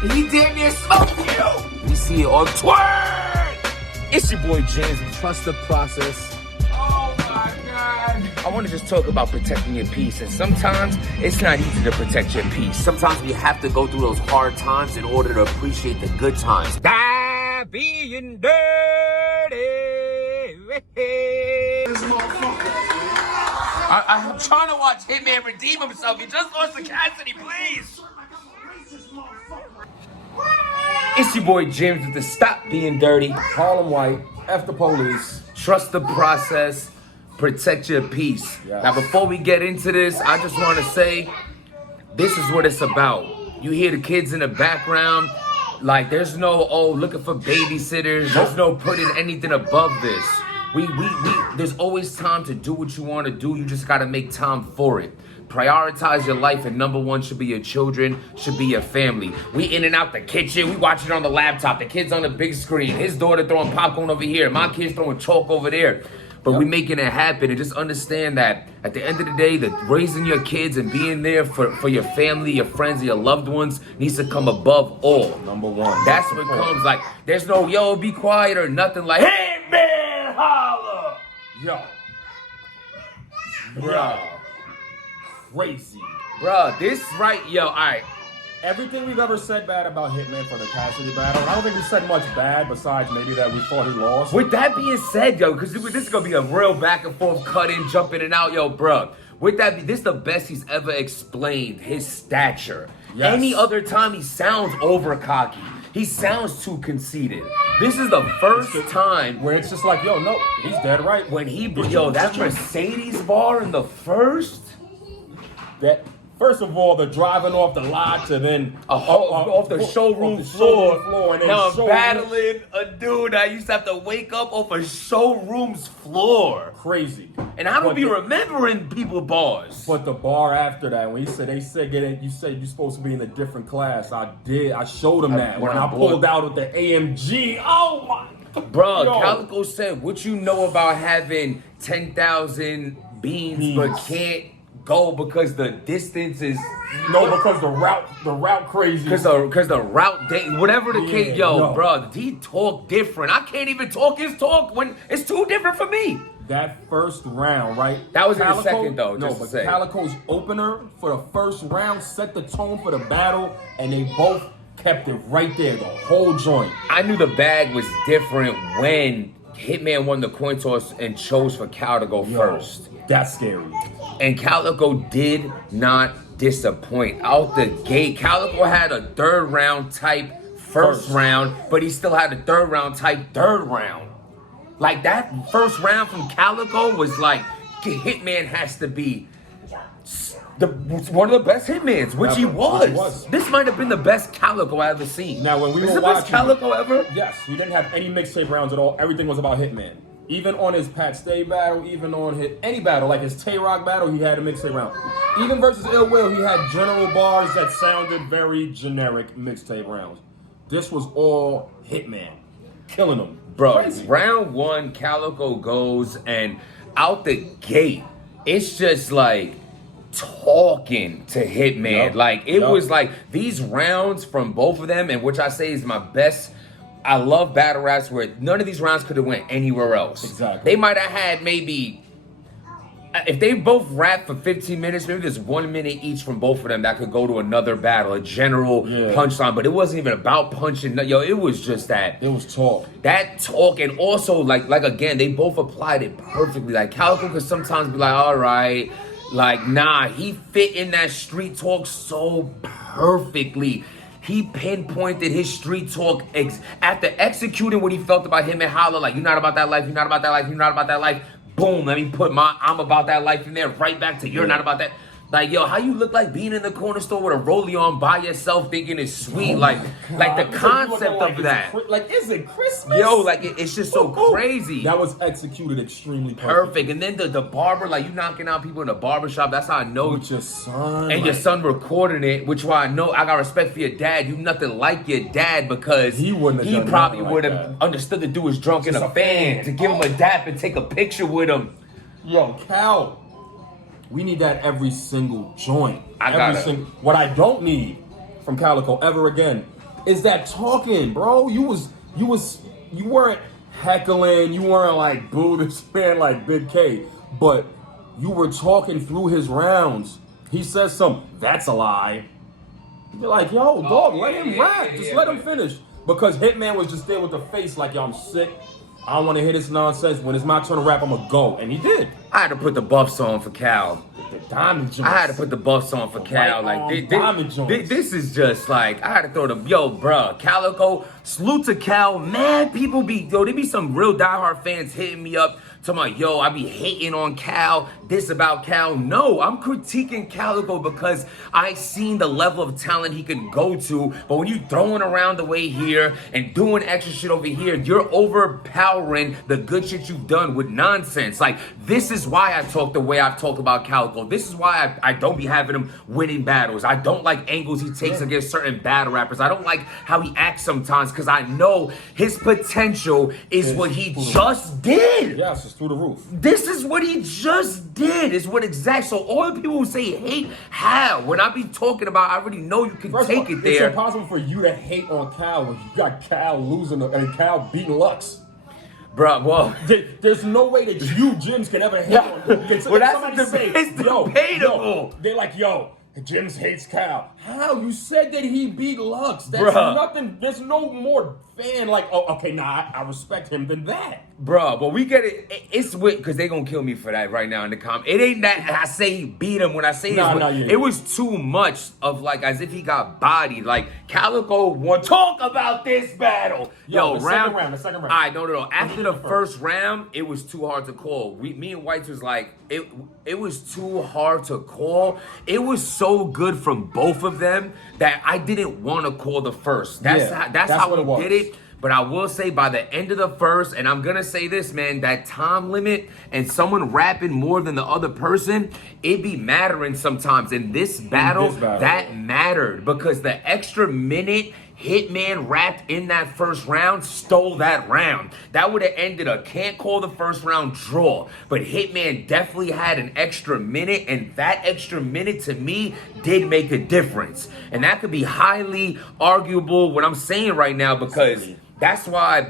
He damn near smoked you. We see it on Twitter. It's your boy James. Trust the process. Oh my God. I want to just talk about protecting your peace. And sometimes it's not easy to protect your peace. Sometimes you have to go through those hard times in order to appreciate the good times. Die being dirty. I'm trying to watch Hitman redeem himself. He just lost to Cassidy, please. It's your boy James with the Stop Being Dirty. Harlem White, F the police. Trust the process. Protect your peace. Yes. Now, before we get into this, I just want to say, this is what it's about. You hear the kids in the background, like there's no, looking for babysitters. There's no putting anything above this. There's always time to do what you want to do. You just got to make time for it. Prioritize your life, and number one should be your children, should be your family. We in and out the kitchen. We watch it on the laptop. The kid's on the big screen. His daughter throwing popcorn over here. My kid's throwing chalk over there. But we making it happen, and just understand that at the end of the day, that raising your kids and being there for your family, your friends, and your loved ones needs to come above all. Number one. That's what comes. Like, there's no, yo, be quiet or nothing like, hey, man, holla. Yo. Bro. Crazy. Bro, this right, yo, all right. Everything we've ever said bad about Hitman for the Cassidy battle, and I don't think we said much bad besides maybe that we thought he lost. With that being said, yo, because this is going to be a real back and forth cut in, jump in and out, yo, bro. With that, this is the best he's ever explained his stature. Yes. Any other time, he sounds over cocky. He sounds too conceited. This is the first time where it's just like, yo, no, he's dead right. When that Mercedes bar in the first. That first of all, the driving off the lot to then off the showroom floor. And then now I'm battling a dude I used to have to wake up off a showroom's floor. Crazy. And I don't be remembering people bars. But the bar after that, when they said get in, you said you're supposed to be in a different class. I did. I showed him that when I pulled out with the AMG. Oh my. Bro, Calicoe said, what you know about having 10,000 beans but can't go because the distance is because the route crazy. Because the route whatever the case, bro, he talk different. I can't even talk his talk when it's too different for me. That first round, right? That was in the second though. No, but Calicoe's opener for the first round set the tone for the battle, and they both kept it right there, the whole joint. I knew the bag was different when Hitman won the coin toss and chose for Cal to go first. That's scary. And Calicoe did not disappoint. Out the gate, Calicoe had a third round type first round, but he still had a third round type third round. Like, that first round from Calicoe was like, Hitman has to be one of the best Hitmans, which he was. This might have been the best Calicoe I ever seen. Now, when we were watching, the best Calicoe ever? Yes, we didn't have any mixtape rounds at all. Everything was about Hitman. Even on his Pat Stay battle, even on any battle, like his Tay-Rock battle, he had a mixtape round. Even versus Ill Will, he had general bars that sounded very generic mixtape rounds. This was all Hitman. Killing him. Bro, Crazy. Round one, Calicoe goes, and out the gate, it's just like talking to Hitman. Like, it was like these rounds from both of them, and which I say is my best. I love battle raps where none of these rounds could have went anywhere else. Exactly. They might have had maybe, if they both rap for 15 minutes, maybe there's 1 minute each from both of them that could go to another battle, a general punchline. But it wasn't even about punching. Yo, it was just that. It was talk. That talk, and also, like again, they both applied it perfectly. Like, Calicoe could sometimes be like, all right. Like, nah, he fit in that street talk so perfectly. He pinpointed his street talk after executing what he felt about him and Holla. Like, you're not about that life, you're not about that life, you're not about that life. Boom, let me put my I'm about that life in there right back to you're not about that. Like, yo, how you look like being in the corner store with a rollie on by yourself thinking it's sweet. Like the concept of that. Is it Christmas? Yo, like, it's just so crazy. That was executed extremely perfect. And then the barber, like, you knocking out people in the barbershop, that's how I know. With your son. And your son recording it, which why I know I got respect for your dad. You nothing like your dad because he probably would have understood the dude was drunk in a fan to give him a dap and take a picture with him. Yo, Cal. We need that every single joint. What I don't need from Calicoe ever again is that talking, bro. You weren't heckling, you weren't like boo this man like Big K, but you were talking through his rounds. He says something, that's a lie. You're like, yo, dog, let him rap. Just let him finish. Because Hitman was just there with the face like, yo, I'm sick. I don't want to hear this nonsense. When it's my turn to rap, I'm going to go. And he did. I had to put the buffs on for Cal. The diamond joints. I had to put the buffs on for Cal. Like diamond joints. This is just like, I had to throw the, yo, bruh, Calicoe, salute to Cal. Man, people be, yo, there be some real diehard fans hitting me up. Talking about, yo, I be hating on Cal, this about Cal. No, I'm critiquing Calicoe because I seen the level of talent he can go to. But when you throwing around the way here and doing extra shit over here, you're overpowering the good shit you've done with nonsense. Like, this is why I talk the way I've talked about Calicoe. This is why I don't be having him winning battles. I don't like angles he takes against certain battle rappers. I don't like how he acts sometimes because I know his potential is what he just did. Yes, it's through the roof. This is what he just did. Is what exact. So all the people who say hate, how? When I be talking about, I already know you can take it there. It's impossible for you to hate on Cal when you got Cal losing and Cal beating Lux. Bruh, well, there's no way that you, Jims, can ever hate on him. Well, it's debatable. They're like, yo, Jims hates Cal. How? You said that he beat Lux. That's Bruh. nothing. There's no more fan like, oh, okay, nah, I respect him than that. Bruh, but we get it. It's with, because they gonna kill me for that right now in the comment. It ain't that I say he beat him. When I say it was too much of like as if he got bodied. Like, Calicoe won. Talk about this battle. Yo, the second round. All right, no. After the first round, it was too hard to call. Me and Whites was like, it was too hard to call. It was so good from both of them that I didn't want to call the first. That's how we did it. But I will say by the end of the first, and I'm going to say this, man, that time limit and someone rapping more than the other person, it be mattering sometimes. In this battle, that mattered because the extra minute Hitman rapped in that first round stole that round. That would have ended a can't call the first round draw. But Hitman definitely had an extra minute, and that extra minute to me did make a difference. And that could be highly arguable what I'm saying right now because that's why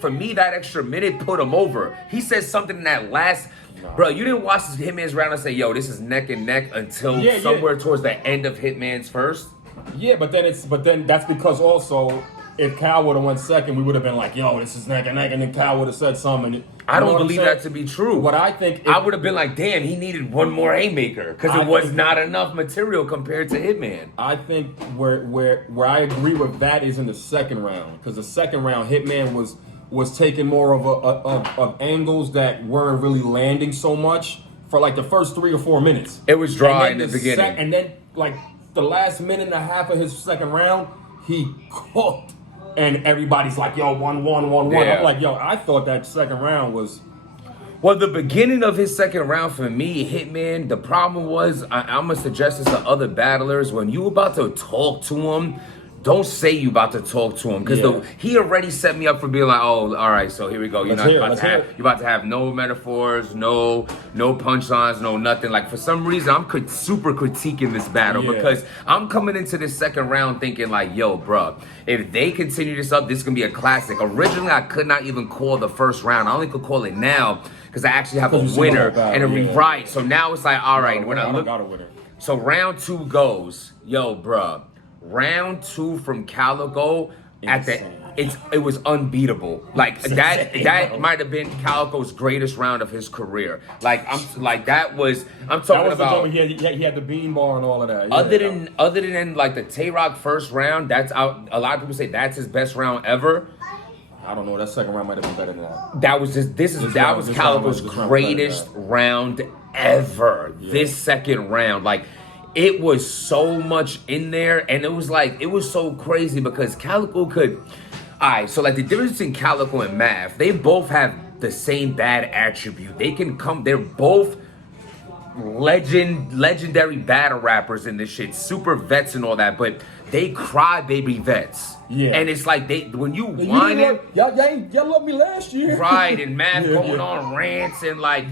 for me that extra minute put him over. He said something in that last. Bro, you didn't watch Hitman's round and say, yo, this is neck and neck until somewhere towards the end of Hitman's first? Yeah, but then that's because also if Cal would have went second, we would have been like, yo, this is neck and neck, and then Cal would have said something. I don't believe that to be true. What I think, I would have been like, damn, he needed one more haymaker because it was not enough material compared to Hitman. I think where I agree with that is in the second round because the second round Hitman was taking more of angles that weren't really landing so much for like the first 3 or 4 minutes. It was dry in the beginning, and then like the last minute and a half of his second round, he cooked. And everybody's like, yo, 1-1. Yeah. I'm like, yo, I thought that second round was... Well, the beginning of his second round for me, Hitman, the problem was, I'm going to suggest this to other battlers, when you about to talk to him, don't say you about to talk to him because he already set me up for being like, oh, all right, so here we go. You're about to have no metaphors, no punchlines, no nothing. Like for some reason, I'm super critiquing this battle because I'm coming into this second round thinking like, yo, bro, if they continue this up, this is gonna be a classic. Originally, I could not even call the first round. I only could call it now because I actually have a winner and a rewrite. So now it's like, all right, when I look, so round 2 goes, yo, bro. Round 2 from Calicoe it was unbeatable. Like that might have been Calicoe's greatest round of his career. I'm talking about. He had the bean bar and all of that. Other than like the Tay-Rock first round, that's out. A lot of people say that's his best round ever. I don't know. That second round might have been better than that. That was Calicoe's greatest round ever. Yeah. This second round, like. It was so much in there, and it was so crazy because Calicoe could. Alright, so like the difference between Calicoe and Math, they both have the same bad attribute. They're both legendary battle rappers in this shit, super vets and all that, but they crybaby vets. Yeah. And it's like when you whine it. Y'all loved me last year. Right, and Math going on rants and like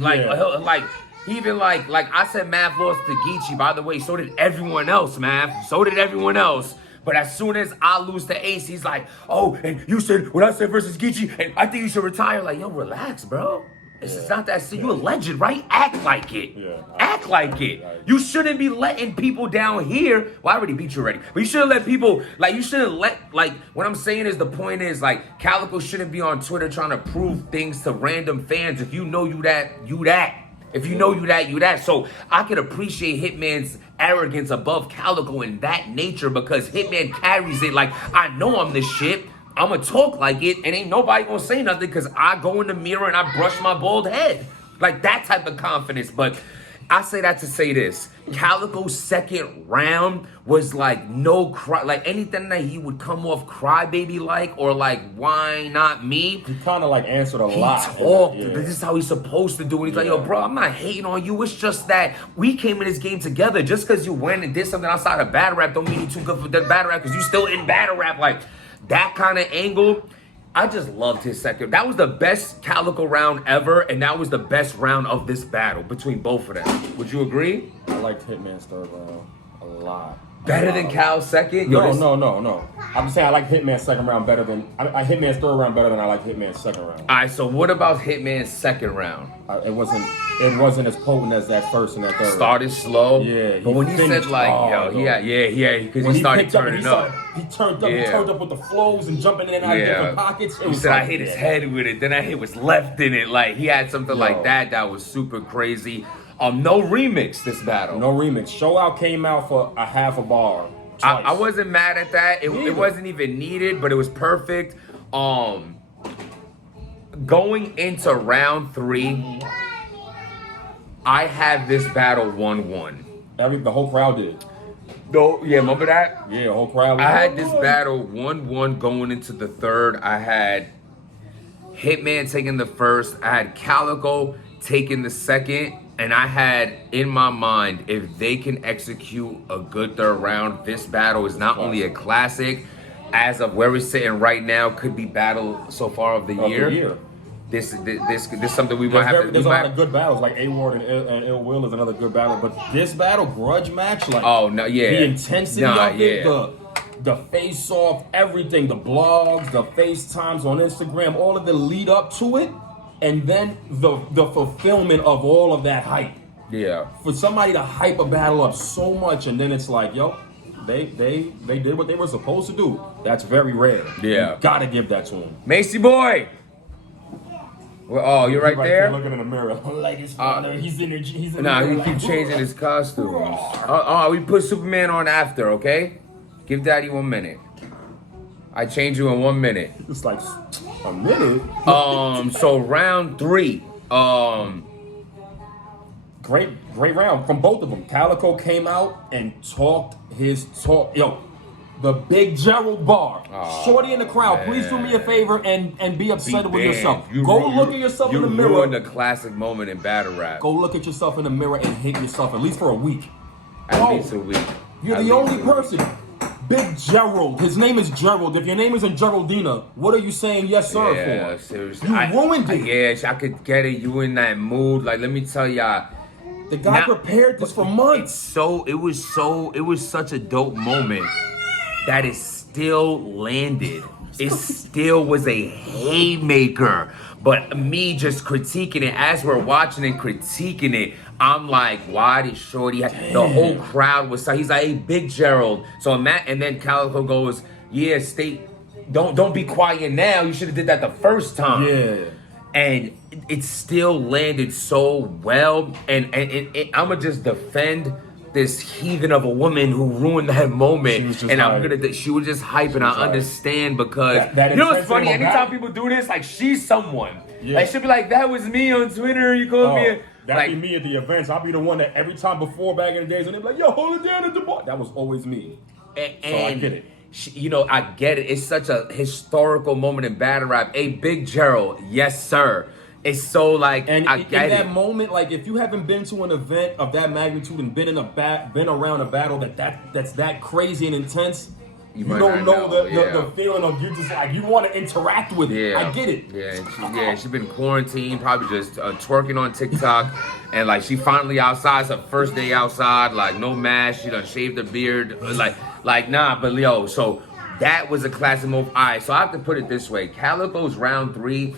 even like I said, Math lost to Geechee. By the way, so did everyone else, Math. So did everyone else. But as soon as I lose to Ace, he's like, oh, and you said what I said versus Geechee, and I think you should retire. Like, yo, relax, bro. It's not that serious. You a legend, right? Act like it. Yeah, Act like it. You shouldn't be letting people down here. Well, I already beat you already. But you shouldn't let people, like, you shouldn't let, like, what I'm saying is the point is, like, Calicoe shouldn't be on Twitter trying to prove things to random fans. If you know you that, you that. If you know you that, you that. So I could appreciate Hitman's arrogance above Calicoe in that nature because Hitman carries it like, I know I'm this shit. I'ma talk like it and ain't nobody gonna say nothing because I go in the mirror and I brush my bald head. Like that type of confidence. But I say that to say this. Calicoe's second round was like no cry, like anything that he would come off crybaby like or like why not me. He kind of like answered a lot. He talked. This is how he's supposed to do. And he's like, yo, bro, I'm not hating on you. It's just that we came in this game together. Just because you went and did something outside of battle rap don't mean you're too good for the battle rap because you still in battle rap. Like that kind of angle. I just loved his second. That was the best Calicoe round ever, and that was the best round of this battle between both of them. Would you agree? I liked Hitman's third round a lot. Better than Cal's second? No. I'm just saying I like Hitman's second round better than I Hitman's third round better than I like Hitman's second round. All right, so what about Hitman's second round? It wasn't as potent as that first and that third. Started slow. Yeah, but when he said like, because he started turning up. He turned up with the flows and jumping in and out of different pockets. He said I hit his head with it, then I hit what's left in it. Like he had something like that was super crazy. No remix this battle. No remix. Show Out came out for a half a bar. I wasn't mad at that. It wasn't even needed, but it was perfect. Going into round 3, I had this battle 1-1. The whole crowd did. Remember that? Yeah, the whole crowd. I had this battle 1-1 going into the third. I had Hitman taking the first. I had Calicoe taking the second. And I had in my mind, if they can execute a good third round, this battle is not only a classic, as of where we're sitting right now, could be battle so far of the year. This something we might have to. There's a lot of good battles, like A-Ward and Ill Will is another good battle. But this battle, grudge match, like the intensity of it, the face off, everything, the blogs, the FaceTimes on Instagram, all of the lead up to it. And then the fulfillment of all of that hype. Yeah. For somebody to hype a battle up so much and then it's like, yo, they did what they were supposed to do. That's very rare. Yeah. You gotta give that to him. Macy boy. Well, you're right there? Looking in the mirror. Like his father. He's in the Nah, he keep changing his costumes. We put Superman on after, okay? Give Daddy 1 minute. I change you in 1 minute. It's like a minute. So round 3. Great round from both of them. Calicoe came out and talked his talk. Yo, the big Gerald bar. Shorty in the crowd, please do me a favor and be upset with yourself. Go look at yourself in the mirror. You ruined a classic moment in battle rap. Go look at yourself in the mirror and hate yourself, at least for a week. At least a week. You're the only person. Big Gerald. His name is Gerald. If your name isn't Geraldina, what are you saying yes sir for? Seriously. You ruined it. I could get it. You in that mood. Like, let me tell y'all. The guy prepared this for months. It was such a dope moment that it still landed. It still was a haymaker. But me just critiquing it, as we're watching and critiquing it, I'm like, why did Shorty have, the whole crowd was, he's like, hey, Big Gerald. So Matt, and then Calicoe goes, yeah, don't be quiet now. You should have did that the first time. Yeah. And it still landed so well. And I'm going to just defend this heathen of a woman who ruined that moment. She was just hyping. I understand because, you know what's funny? Anytime people do this, like, she's someone. Yeah. Like, she'll be like, that was me on Twitter. You called me That'd be me at the events. I'll be the one that every time before back in the days, and they'd be like, yo, hold it down at the bar. That was always me. So I get it. I get it. It's such a historical moment in battle rap. Hey, Big Gerald, yes, sir. It's so like, and I get in that moment, like if you haven't been to an event of that magnitude and been around a battle that's that crazy and intense, You might don't not know know, the feeling of you just like you want to interact with it. Yeah, I get it. Yeah, she's been quarantined, probably just twerking on TikTok, and like she finally outside. It's her first day outside, like no mask. She done shaved her beard, like nah. But yo, so that was a classic move. All right, so I have to put it this way: Calicoe's round 3,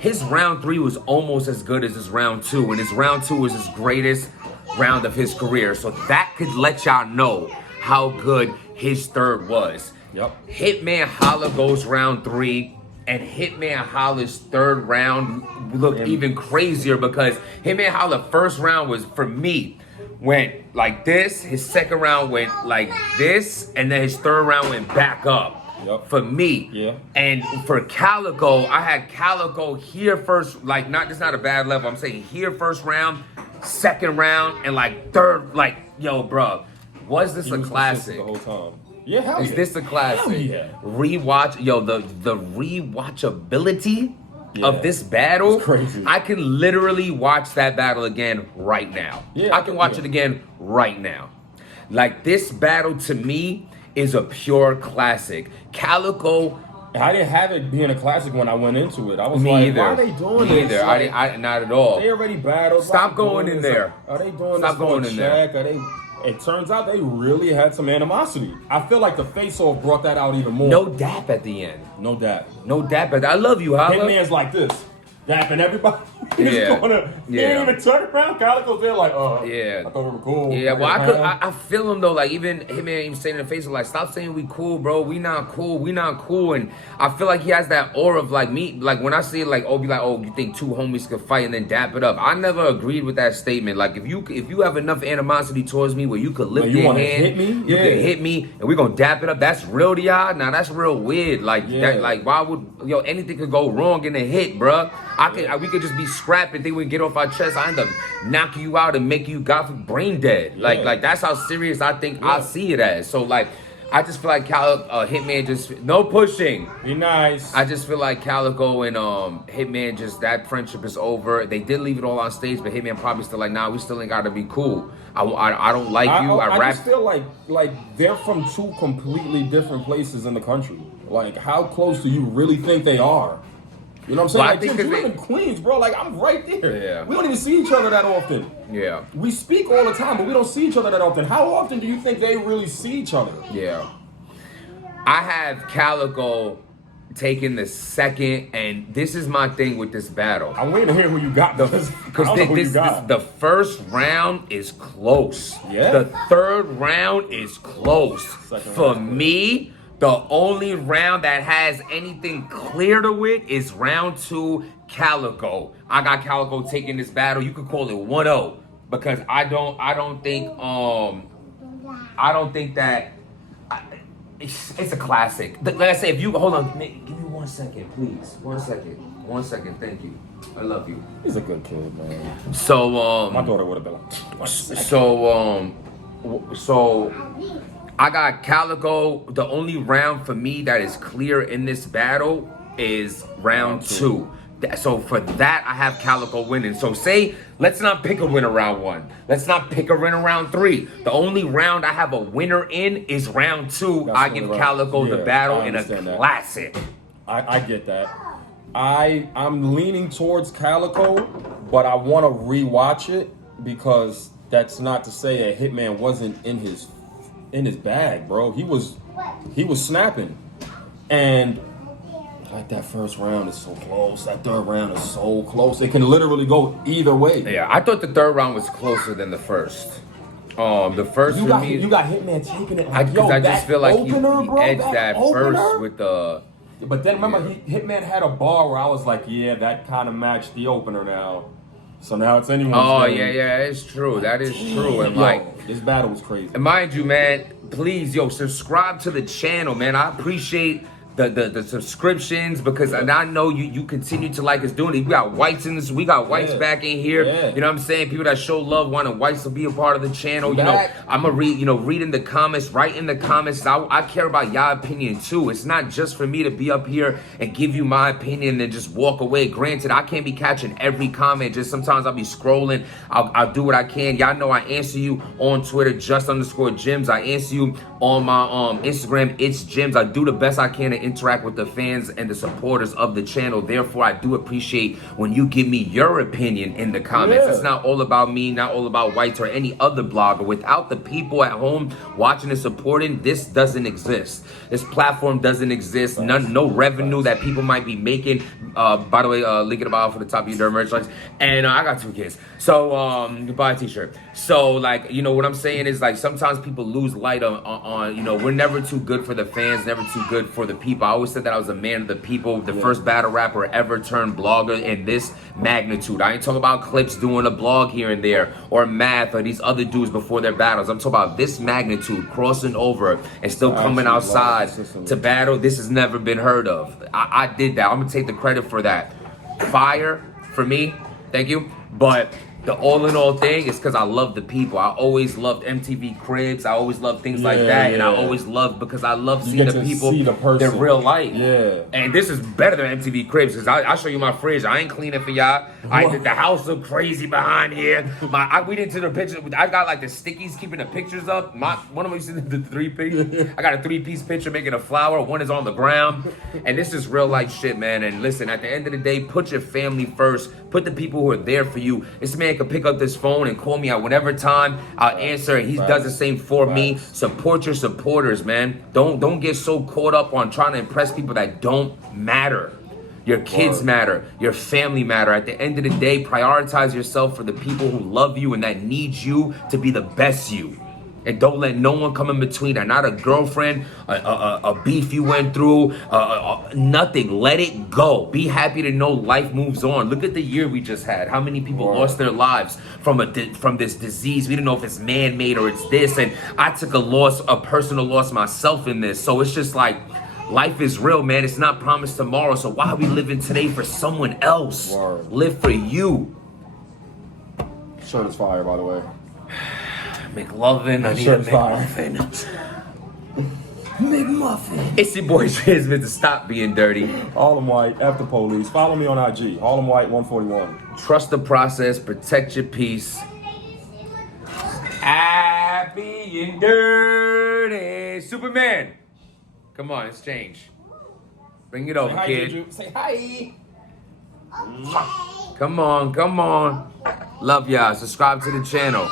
his round 3 was almost as good as his round 2, and his round 2 was his greatest round of his career. So that could let y'all know how good his third was. Yep. Hitman Holla goes round 3, and Hitman Holla's third round looked even crazier because Hitman Holla first round was, for me, went like this, his second round went like this, and then his third round went back up. Yep. For me. Yeah. And for Calicoe, I had Calicoe here first, like it's not a bad level. I'm saying here first round, second round, and like third, like, yo, bro, was this a classic? The whole time. Yeah, hell Is yeah. this a classic? Hell yeah. Rewatch, yo, the rewatchability of this battle, it's crazy. I can literally watch that battle again right now. Yeah, I can watch it again right now. Like, this battle to me is a pure classic. Calicoe. I didn't have it being a classic when I went into it. I was Me like, either. why are they doing Me this? either. Like, I not at all. they already battled. Stop Why going doing in this? there. Are they doing Stop this going for in there. check? Are they? It turns out they really had some animosity. I feel like the face-off brought that out even more. No dap at the end. No dap. No dap at I love you, Holla. Hitman's like this. Dapping everybody. He didn't even turn around. Calicoe's there like, Yeah. I thought we were cool. Yeah, well, I feel him though. Like even Hitman even saying in the face of like, stop saying we cool, bro. We not cool. And I feel like he has that aura of like me. Like when I see it, like be like, oh, you think two homies could fight and then dap it up? I never agreed with that statement. Like if you have enough animosity towards me where you could lift your hand, hit me? You could hit me, and we gonna dap it up. That's real to y'all. Now that's real weird. Like that. Like why would anything could go wrong in a hit, bro? We could just be scrapping. Think we can get off our chest. I end up knocking you out and make you brain dead. Like that's how serious I think I see it as. So like, I just feel like Hitman just no pushing. Be nice. I just feel like Calicoe and Hitman just that friendship is over. They did leave it all on stage, but Hitman probably still like, nah, we still ain't gotta be cool. I don't like you. I just feel like they're from two completely different places in the country. Like how close do you really think they are? You know what I'm saying? Well, like, Jim, you live in Queens, bro. Like, I'm right there. Yeah. We don't even see each other that often. Yeah. We speak all the time, but we don't see each other that often. How often do you think they really see each other? Yeah. I have Calicoe taking the second, and this is my thing with this battle. I'm waiting to hear who you got, though. Because the first round is close. Yeah. The third round is close. For me, the only round that has anything clear to it is round 2, Calicoe. I got Calicoe taking this battle. You could call it 1-0 because I don't think that it's a classic. Like I say, if you hold on, Nick, give me 1 second, please. 1 second. 1 second. Thank you. I love you. He's a good kid, man. So my daughter would have been like. So I got Calicoe. The only round for me that is clear in this battle is round 2. So for that, I have Calicoe winning. So let's not pick a winner round 1. Let's not pick a winner round 3. The only round I have a winner in is round 2. I give Calicoe the battle in a classic. I get that. I'm leaning towards Calicoe, but I want to rewatch it because that's not to say a Hitman wasn't in his bag, bro. He was snapping, and like that first round is so close. That third round is so close. It can literally go either way. Yeah, I thought the third round was closer than the first. The first you got Hitman taking it. I just feel like opener, he edged that first with the. But then remember, Hitman had a bar where I was like, yeah, that kind of matched the opener now. So now it's anyone's. Oh game. yeah, it's true. That is true. And this battle was crazy. And mind you, man, please, subscribe to the channel, man. I appreciate the subscriptions, because and I know you continue to like us doing it. We got whites in this. We got whites back in here. Yeah. You know what I'm saying? People that show love wanting whites to be a part of the channel. You know, Back. I'm gonna read in the comments, write in the comments. I care about y'all opinion too. It's not just for me to be up here and give you my opinion and then just walk away. Granted, I can't be catching every comment. Just sometimes I'll be scrolling. I'll do what I can. Y'all know I answer you on Twitter, just_Jims. I answer you on my Instagram, it's Jims. I do the best I can to interact with the fans and the supporters of the channel. Therefore, I do appreciate when you give me your opinion in the comments. It's not all about me, not all about whites or any other blogger. Without the people at home watching and supporting, this doesn't exist. This platform doesn't exist. No revenue that people might be making. By the way, link in the bio for the top of your merchandise. And I got 2 kids, so you can buy a t-shirt. So like, you know what I'm saying is like sometimes people lose light on you know, we're never too good for the fans, never too good for the people. I always said that I was a man of the people, the first battle rapper ever turned blogger in this magnitude. I ain't talking about clips doing a blog here and there or math or these other dudes before their battles. I'm talking about this magnitude, crossing over and still coming outside to battle. This has never been heard of. I did that. I'm gonna take the credit for that. Fire for me, thank you. But the all in all thing is because I love the people. I always loved MTV Cribs. I always loved things like that. And I always loved, because I love seeing the people in real life. Yeah. And this is better than MTV Cribs, because I'll show you my fridge. I ain't cleaning for y'all. The house look crazy behind here. We didn't take the picture. I got like the stickies keeping the pictures up. One of them is the 3-piece. I got a 3-piece picture making a flower. One is on the ground. And this is real life shit, man. And listen, at the end of the day, put your family first. Put the people who are there for you. This man can pick up this phone and call me at whatever time. I'll answer, and he does the same for me. Support your supporters, man. Don't get so caught up on trying to impress people that don't matter. Your kids matter. Your family matter. At the end of the day, prioritize yourself for the people who love you and that need you to be the best you. And don't let no one come in between. And not a girlfriend, a beef you went through, nothing. Let it go. Be happy to know life moves on. Look at the year we just had. How many people lost their lives from this disease? We don't know if it's man-made or it's this. And I took a personal loss myself in this. So it's just like, life is real, man. It's not promised tomorrow. So why are we living today for someone else? Live for you. Shirt is fire, by the way. McLovin, I need a McMuffin. McMuffin. It's your boy Transmit to stop being dirty. Harlem White, after police. Follow me on IG, Harlem White 141. Trust the process, protect your peace. Happy and dirty. Superman. Come on, it's change. Bring it over, kid. Say hi. Come on. Love y'all. Subscribe to the channel.